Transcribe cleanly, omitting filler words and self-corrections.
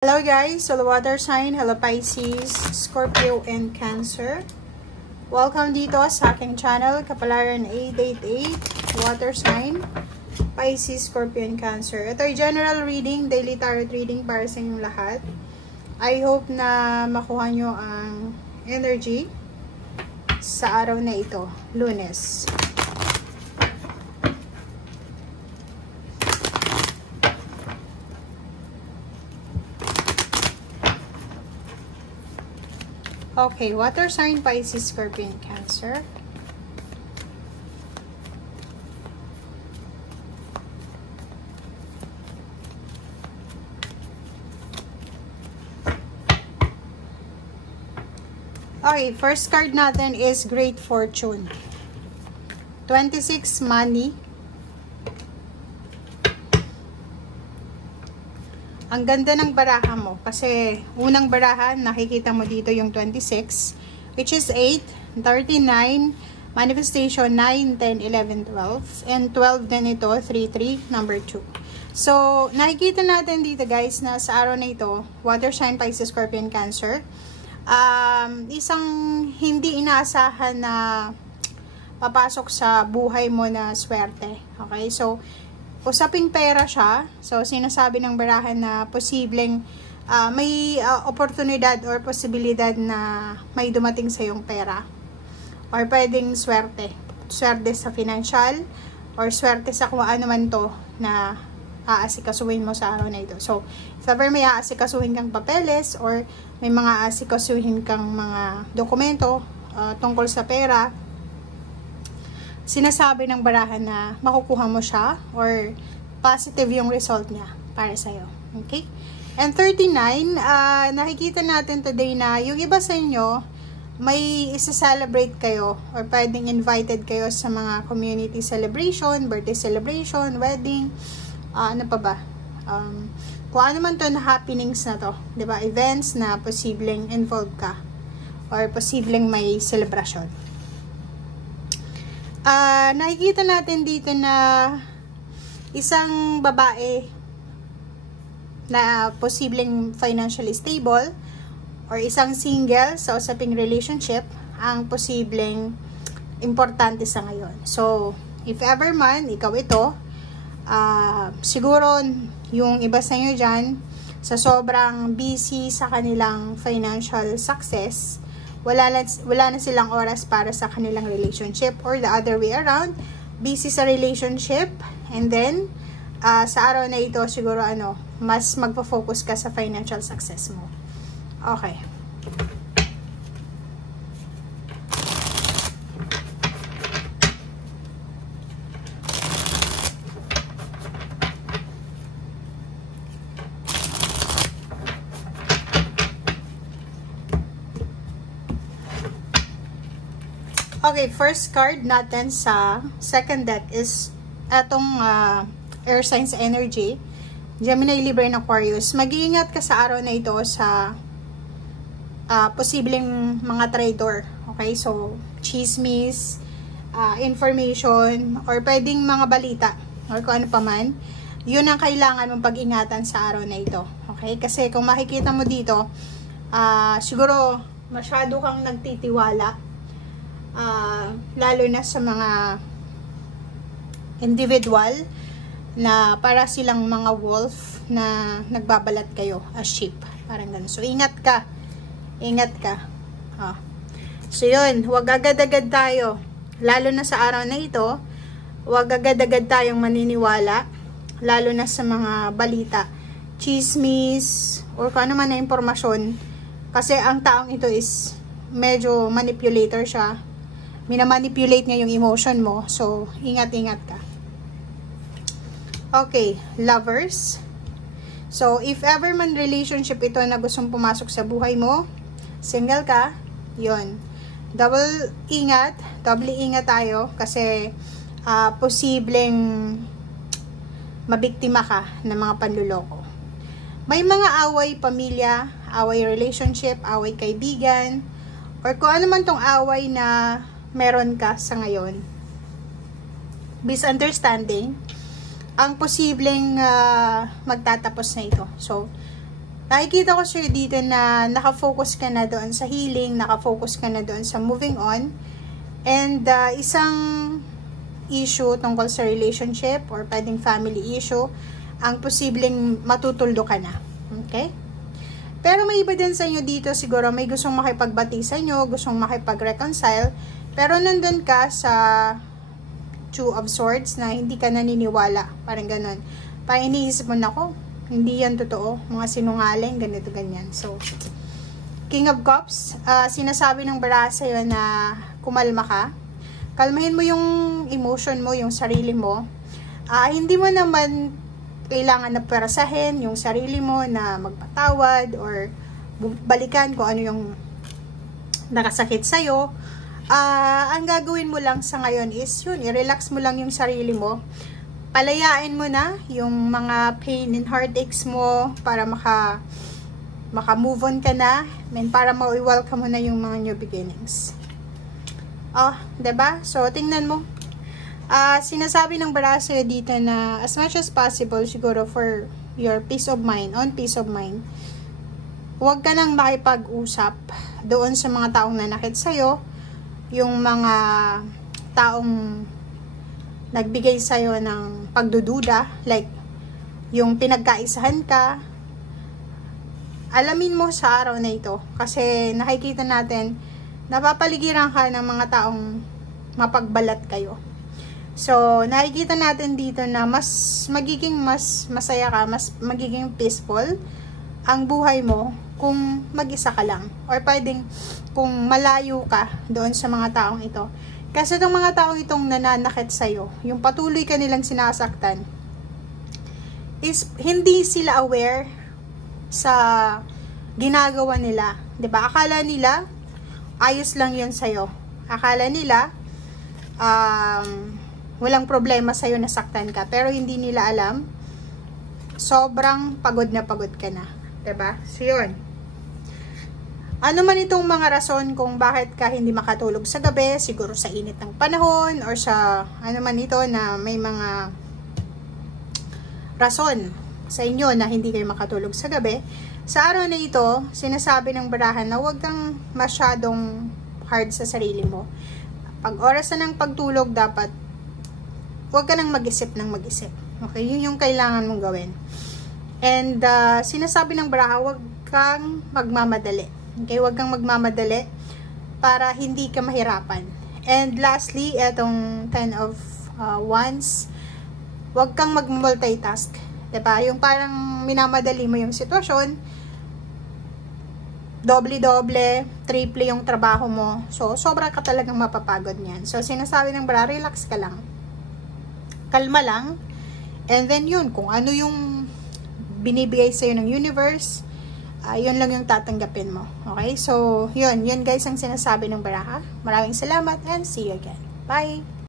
Hello guys, so the water sign, hello Pisces, Scorpio, and Cancer. Welcome dito sa aking channel, Kapalaran 888, water sign, Pisces, Scorpio, and Cancer. Ito ay general reading, daily tarot reading para sa inyong lahat. I hope na makuha nyo ang energy sa araw na ito, Lunes. Okay, water sign, Pisces, Scorpio, and Cancer. Okay, first card natin is Great Fortune. 26, money. Ang ganda ng baraha mo kasi unang barahan nakikita mo dito yung 26 which is 8, 39, manifestation 9, 10, 11, 12 and 12 din ito, 3, 3, number 2. So, nakikita natin dito guys na sa araw na ito, water sign, Pisces, Scorpio, and Cancer, isang hindi inaasahan na papasok sa buhay mo na swerte. Okay, so usaping pera siya. So, sinasabi ng barahan na posibleng may oportunidad or posibilidad na may dumating sa yung pera. Or pwedeng swerte. Swerte sa financial or swerte sa kung ano man to na aasikasuhin mo sa araw na ito. So, if ever may aasikasuhin kang papeles or may mga aasikasuhin kang mga dokumento tungkol sa pera, sinasabi ng barahan na makukuha mo siya or positive yung result niya para sa'yo. Okay? And 39, nakikita natin today na yung iba sa inyo, may isa-celebrate kayo or pwedeng invited kayo sa mga community celebration, birthday celebration, wedding, ano pa ba? Kung ano man to na happenings na to, diba? Events na posibleng involved ka or posibleng may celebration. Nakikita natin dito na isang babae na posibleng financially stable or isang single sa usaping relationship ang posibleng importante sa ngayon. So, if ever man, ikaw ito, siguro yung iba sa inyo dyan, sa sobrang busy sa kanilang financial success, wala na silang oras para sa kanilang relationship or the other way around, busy sa relationship and then sa araw na ito siguro mas magpo-focus ka sa financial success mo. Okay. Okay, first card natin sa second deck is etong air signs energy, Gemini, Libra, and Aquarius. Mag-iingat ka sa araw na ito sa posibleng mga traitor. Okay, so chismis, information, or pwedeng mga balita, or kung ano pa man, yun ang kailangan mong pag-ingatan sa araw na ito. Okay, kasi kung makikita mo dito, siguro masyado kang nagtitiwala. Lalo na sa mga individual na para silang mga wolf na nagbabalat kayo as sheep, parang ganun. So ingat ka, so yun, huwag agad-agad tayo, lalo na sa araw na ito, huwag agad-agad tayong maniniwala, lalo na sa mga balita, chismis or kung ano man na impormasyon, kasi ang taong ito is medyo manipulator siya. Minamanipulate niya yung emotion mo. So, ingat-ingat ka. Okay, lovers. So, if ever man relationship ito na gustong pumasok sa buhay mo, single ka, yun. Doubly ingat tayo kasi posibleng mabiktima ka ng mga panluloko. May mga away pamilya, away relationship, away kaibigan, or kung ano man tong away na meron ka sa ngayon, misunderstanding, ang posibleng magtatapos na ito. So, Nakikita ko sa'yo dito na nakafocus ka na doon sa healing, nakafocus ka na doon sa moving on. And isang issue tungkol sa relationship or pwedeng family issue, ang posibleng matutuldo ka na. Okay? Pero may iba din sa inyo dito, siguro may gustong makipagbati sa inyo, gustong makipag-reconcile, pero nandun ka sa Two of Swords na hindi ka naniniwala. Parang ganun. Parang iniisip mo na ko, hindi yan totoo. Mga sinungaling, ganito, ganyan. So, King of Cups, sinasabi ng baraha sa'yo na kumalma ka. Kalmahin mo yung emotion mo, yung sarili mo. Hindi mo naman kailangan na perasahin yung sarili mo na magpatawad or balikan kung ano yung nakasakit sa'yo. Ang gagawin mo lang sa ngayon is yun, i-relax mo lang yung sarili mo. Palayain mo na yung mga pain and heartaches mo para maka-move on ka na, and para ma-welcome mo na yung mga new beginnings. Diba? So, tingnan mo. Sinasabi ng baraha sa'yo dito na as much as possible, siguro for your peace of mind, huwag ka nang makipag-usap doon sa mga taong nanakit sa'yo, yung mga taong nagbigay sa'yo ng pagdududa, like yung pinagkaisahan ka. Alamin mo sa araw na ito, kasi nakikita natin, napapaligiran ka ng mga taong mapagbalat kayo. So, nakikita natin dito na magiging mas masaya ka, mas magiging peaceful ang buhay mo kung mag-isa ka lang. Or pwedeng kung malayo ka doon sa mga taong ito. Kasi itong mga taong itong nananakit sa'yo, yung patuloy ka nilang sinasaktan, is hindi sila aware sa ginagawa nila. 'Di ba? Akala nila, ayos lang yun sa'yo. Akala nila, walang problema sa'yo, nasaktan ka. Pero hindi nila alam, sobrang pagod na pagod ka na. Diba? So, yun. Ano man itong mga rason kung bakit ka hindi makatulog sa gabi, siguro sa init ng panahon, or sa ano man ito na may mga rason sa inyo na hindi kayo makatulog sa gabi. Sa araw na ito, sinasabi ng barahan na huwag kang masyadong hard sa sarili mo. Pag oras na ng pagtulog, dapat huwag ka nang mag-isip ng mag-isip. Okay? Yun yung kailangan mong gawin. And sinasabi ng baraha, huwag kang magmamadali. Okay? Huwag kang magmamadali para hindi ka mahirapan. And lastly, etong 10 of Wands, huwag kang mag-multitask. Diba? Yung parang minamadali mo yung sitwasyon, doble-doble, triple yung trabaho mo. So, sobra ka talagang mapapagod niyan. So, sinasabi ng baraha, relax ka lang. Kalma lang, and then yun, kung ano yung binibigay sa'yo ng universe, yun lang yung tatanggapin mo. Okay? So, yun guys ang sinasabi ng baraha. Maraming salamat and see you again. Bye!